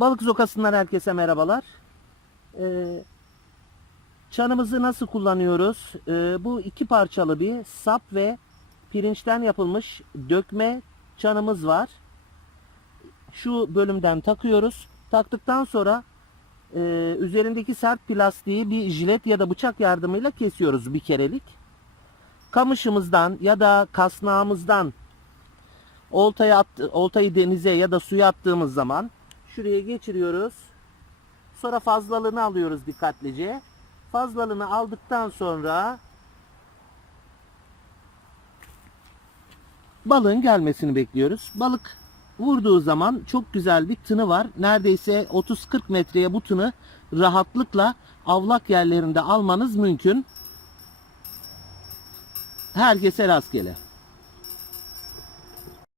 Balık Zokası'ndan herkese merhabalar. Ee, çanımızı nasıl kullanıyoruz? Ee, bu iki parçalı bir sap ve pirinçten yapılmış dökme çanımız var. Şu bölümden takıyoruz. Taktıktan sonra e, üzerindeki sert plastiği bir jilet ya da bıçak yardımıyla kesiyoruz bir kerelik. Kamışımızdan ya da kasnağımızdan oltayı, at, oltayı denize ya da suya attığımız zaman şuraya geçiriyoruz. Sonra fazlalığını alıyoruz dikkatlice. Fazlalığını aldıktan sonra balığın gelmesini bekliyoruz. Balık vurduğu zaman çok güzel bir tını var. Neredeyse 30-40 metreye bu tını rahatlıkla avlak yerlerinde almanız mümkün. Herkese rastgele.